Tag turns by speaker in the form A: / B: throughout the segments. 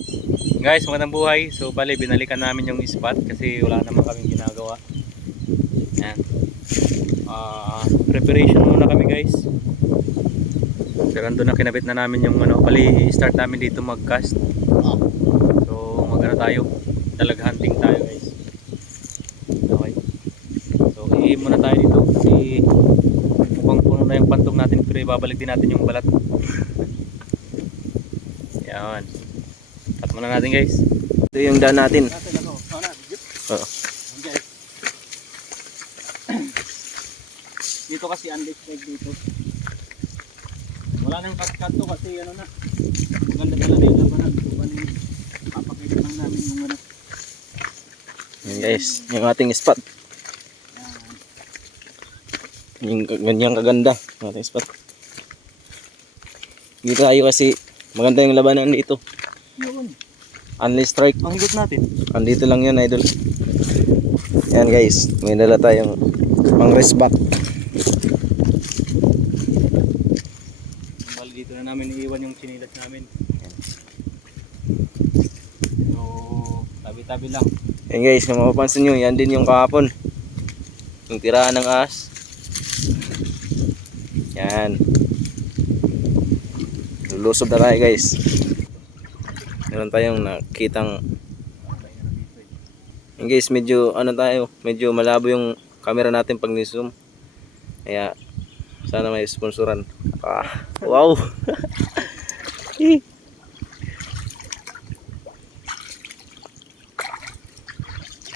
A: Guys, magandang buhay. So, bali, binalikan namin yung spot kasi wala naman kaming ginagawa. Yan. Ah, preparation muna kami guys. Pero andun na kinabit na namin yung ano, bali, start namin dito mag-cast. So, mag-ano tayo, talag hunting tayo guys. Okay. So, i muna tayo dito kasi mukhang puno na yung pantong natin pero ibabalik din natin yung balat. Yan. Cut muna natin guys.
B: Ito yung daan natin. Oo.
A: Dito kasi unlisted dito. Wala nang cut-cut to kasi ano na. Maganda talaga yung labanan. So, bali, papakita lang namin yung ano.
B: Yan guys, yung ating spot. Yung ganyang kaganda yung ating spot. Dito tayo kasi maganda yung labanan dito.
A: Yun.
B: Unli strike.
A: Ang higot natin.
B: Andito lang yun, idol. Yan guys, may dala tayong pang rest back.
A: Bali dito na namin iiwan yung sinilas namin. So, tabi-tabi lang.
B: Yan guys, kung mapapansin nyo, yan din yung kahapon. Yung tirahan ng ahas. Yan. Lulusob na tayo guys. Meron tayong nakitang. Yan guys, medyo ano tayo, medyo malabo yung camera natin pag ni-zoom. Kaya sana may sponsoran. Ah, wow.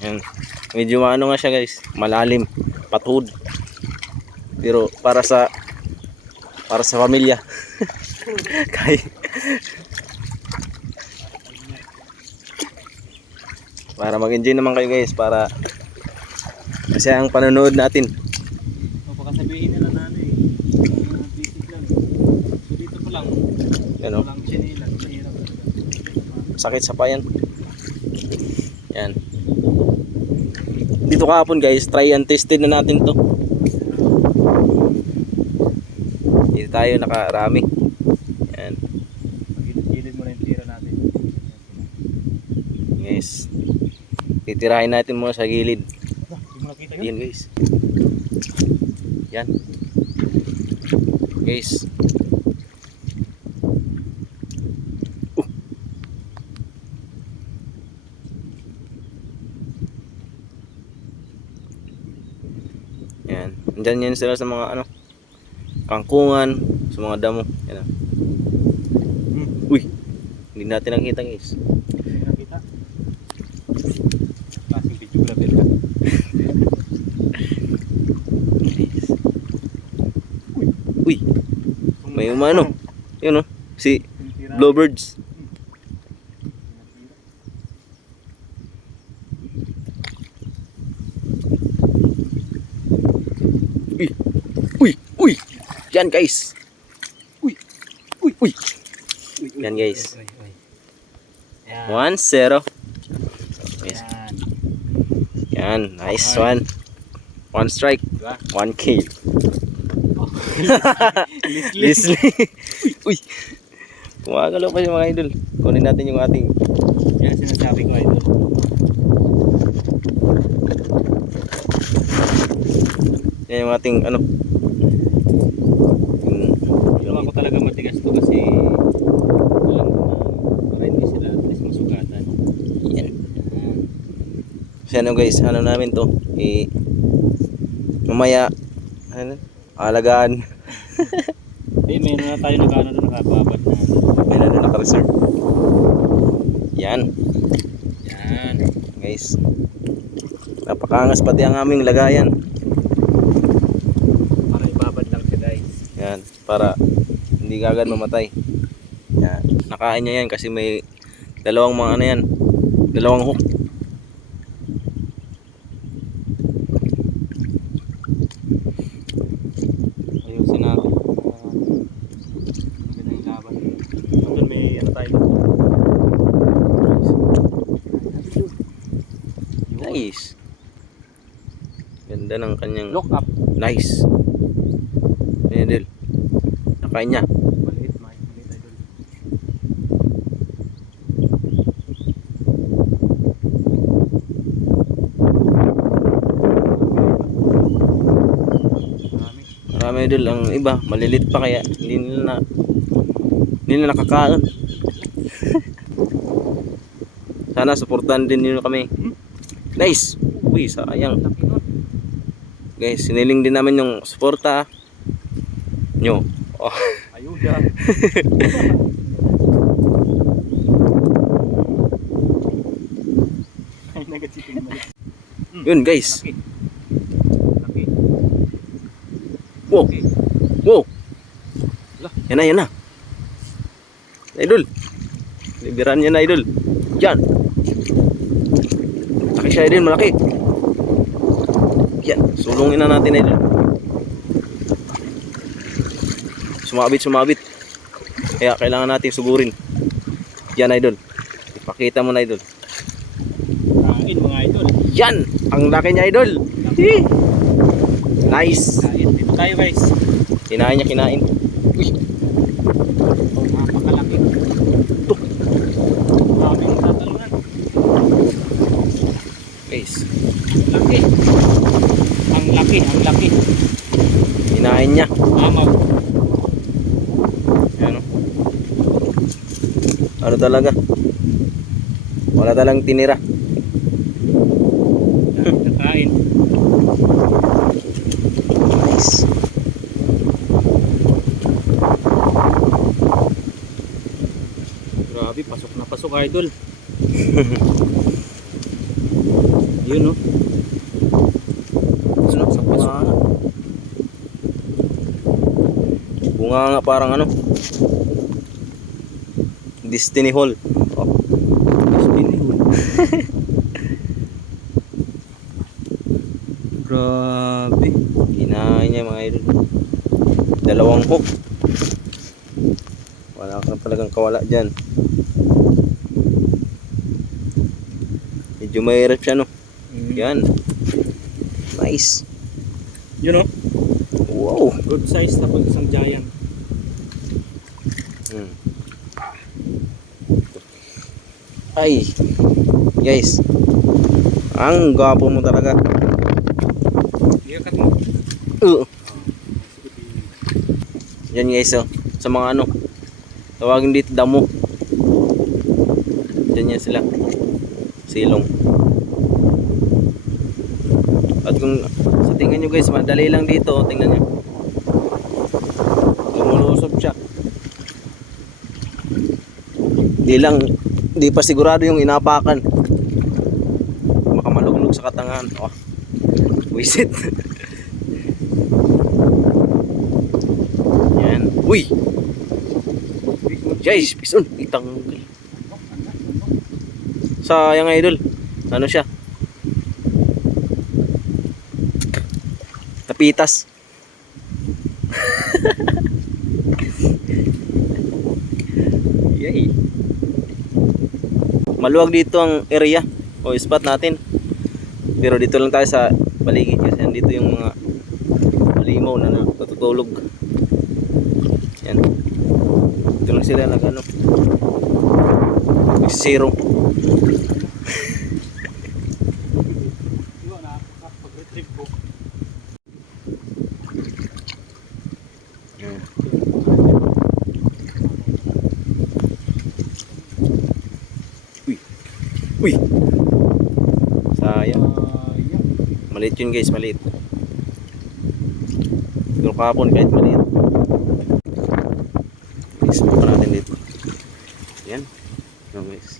B: Yan. Medyo ano nga siya guys, malalim, patuhod. Pero para sa para sa pamilya. Kay para mag-enjoy naman kayo guys para kasi ang panonood natin
A: So, baka sabihin nila na ano eh. Uh, basic lang. So, dito pa lang.
B: ano
A: Walang sinilas. Mahirap talaga.
B: sakit sa payan yan dito kahapon guys try and tested na natin to dito tayo nakarami yan
A: Gilid-gilid mo na yung tira natin.
B: guys titirahin natin muna sa gilid yan guys yan guys Uh. Yan. Andyan yan sila sa mga ano kangkungan, sa mga damo. Yan. ah.
A: Hmm.
B: Uy, hindi natin nakita guys.
A: Hindi mo nakita? Klaseng videographer ka.
B: Uy, may umano. Yun oh, si Blowbirds. Uy, uy, uy. Yan guys. Uy, uy, uy. Yan,
A: uy,
B: guys. One zero. Yes.
A: Yan.
B: Yan, nice one. One strike,
A: Diba?
B: one kill. Leslie. uy, Kumagalaw pa yung mga idol. Kunin natin yung ating
A: Yan sinasabi ko idol.
B: yan yung ating ano. Yung,
A: Ginawa ko talaga matigas to kasi alam ko na para hindi sila at least masugatan.
B: yan. Kasi ano guys, ano namin to, i mamaya ano, alagaan.
A: Eh, meron na tayo nakaano doon nakababad na.
B: May na doon naka-reserve. Yan,
A: Yan.
B: guys. Napakangas pati ang aming lagayan.
A: Para ibabad lang siya guys.
B: Yan, para hindi kagad mamatay. Yan, nakain niya yan kasi may dalawang mga ano yan, dalawang hook. guys ayan idol nakain niya.
A: Maliit maliit idol.
B: Marami. Idol ang iba malilit pa kaya hindi nila na hindi nila nakakaon sana suportahan din nyo kami. Hmm? Nice! Uy sayang. Guys, siniling din namin yung suporta nyo. Oh.
A: Ayuda. Na.
B: Yun guys. Wow! Wow! Yan na, yan na. Idol. Liberan niya na, idol. Yan. Malaki siya, idol. Malaki. Yan. Sulungin na natin, idol. Sumabit, sumabit. Kaya kailangan natin sugurin. Yan, idol. Ipakita mo na, idol.
A: Kain mga idol.
B: Yan! Ang laki niya, idol. Nice.
A: Kain. Dito tayo guys.
B: Kinain niya, kinain. Uy,
A: Oh, napakalaki.
B: Ito.
A: Maraming tatalunan.
B: guys.
A: Laki. Laki, ang laki.
B: Kinain niya.
A: Amaw.
B: Ano? Ano talaga? Wala talang tinira.
A: Kain.
B: Nice.
A: Grabe, pasok na pasok idol. Yun no.
B: Ano? Sa bunga nga. Bunga nga parang ano? Destiny Hall. Oh,
A: Pinihon. Grabe.
B: kinain niya mga idol. Dalawang hook. Wala ka talagang kawala dyan. Medyo mahirap siya no. Yan. Nice.
A: Yun no.
B: Wow.
A: Good size na pag isang giant.
B: Hmm. Ay. Guys. Ang gwapo mo talaga.
A: Iyakat mo.
B: Uh. Yan guys oh. Sa mga ano. Tawagin dito damo. Yan yan sila. Silong. At kung sa tingnan nyo guys, madali lang dito. oh. Tingnan nyo. Lumulusog siya. Di lang, di pa sigurado yung inapakan. Baka malugnog sa katangahan. Oh. Wisit. Yan. Uy! Guys, pison. Itanggal. Sayang idol. Ano siya? Tapitas. Yay. Maluwag dito ang area o spot natin. Pero dito lang tayo sa paligid kasi andito yung mga malimaw na natutulog. Yan. Dito lang sila nag ano. Zero.
A: Yun na. Pag-retrieve ko.
B: Yan. Uy. Uy. Sayang. Maliit yun guys, maliit. Pero kahapon kahit maliit. I-smoke pa natin dito. Yan. No guys.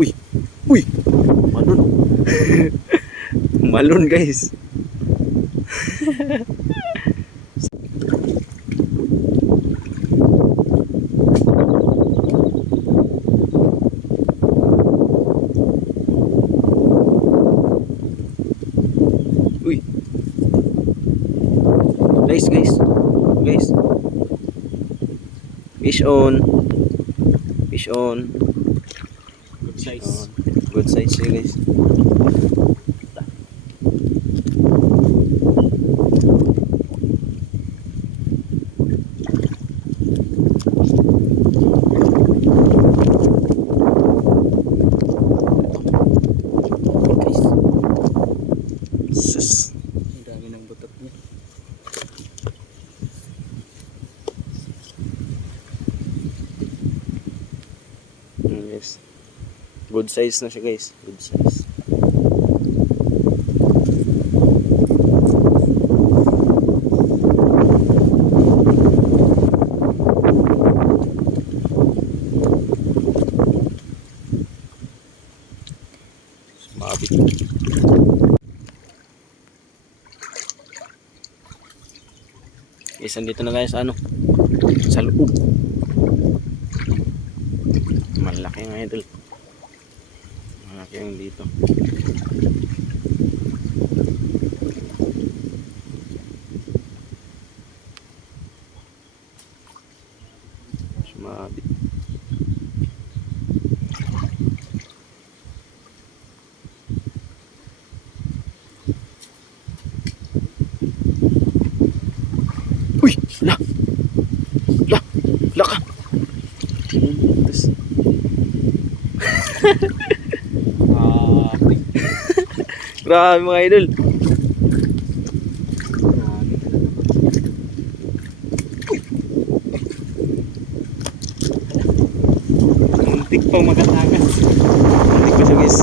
B: Uy! Uy! Malun! Malun guys. Fish on. Fish on.
A: Good size.
B: Good size siya guys. Good size na siya guys. Good size. Sumabit. Guys, andito na guys ano? Sa loob. Malaki nga idol. Malaki yung dito. Sumabit. Uy! La! La! La ka! Tapos,
A: Ah,
B: Grabe mga idol.
A: Muntik pang magatakas.
B: Hindi ko siya guys.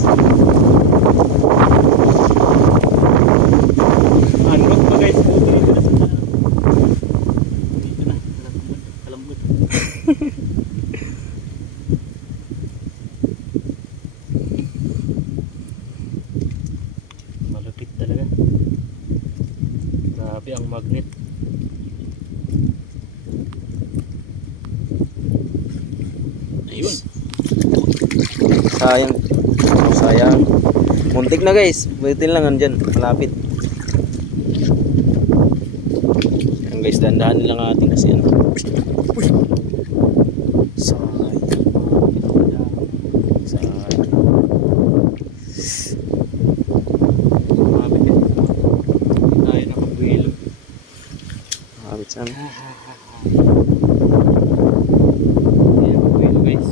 A: Unlock pa guys. Dito na sa Dito na. Kalambot. Kalambot. Malupit talaga. Grabe ang magnet.
B: Ayun. Sayang. Sayang. Muntik na guys. Buti lang andyan. Malapit. Yan guys, dandahan nilang ating kasi ano. Sayang. Sayang. Malapit sana.
A: Hindi nakabuhilo guys.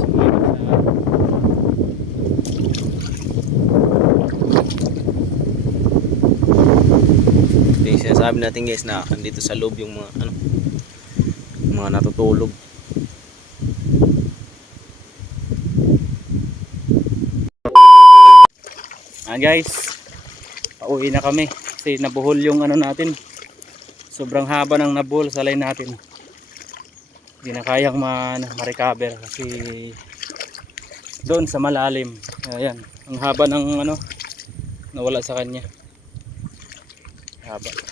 B: Sinasabi natin guys na andito sa loob yung mga ano yung mga natutulog.
A: Ayan guys, pauwi na kami kasi nabuhol yung ano natin. Sobrang haba ng nabuhol sa line natin. Hindi na kayang ma, ano, ma-recover kasi doon sa malalim. Ayan, ang haba ng ano nawala sa kanya. Haba.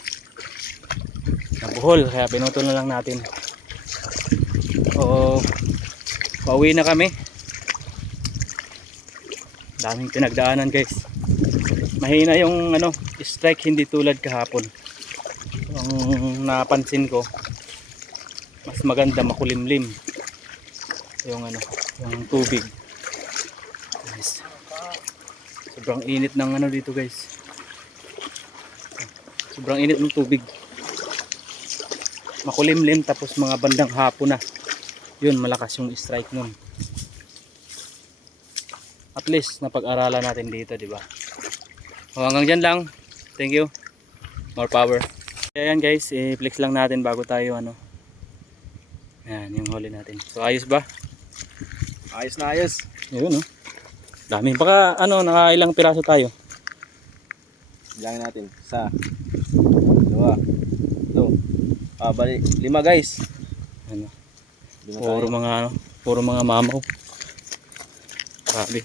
A: Nabuhol kaya pinutol na lang natin. Oo, pauwi na kami. Daming pinagdaanan guys. Mahina yung ano strike hindi tulad kahapon. Ang napansin ko mas maganda makulimlim yung ano yung tubig. Guys sobrang init ng ano dito guys. Sobrang init ng tubig makulimlim tapos mga bandang hapon na yun malakas yung strike nun at least napag-aralan natin dito di ba O, hanggang dyan lang. Thank you. More power. Ayan guys, i-flex lang natin bago tayo ano. Ayan, yung huli natin. So ayos ba?
B: Ayos na ayos.
A: Yun oh. Dami. Baka ano, nakailang piraso tayo.
B: Bilangin natin. Isa. Dua. Ah, bali. Lima guys.
A: Ano,
B: Lima
A: puro
B: tayo.
A: mga ano, puro mga mamaw. Grabe.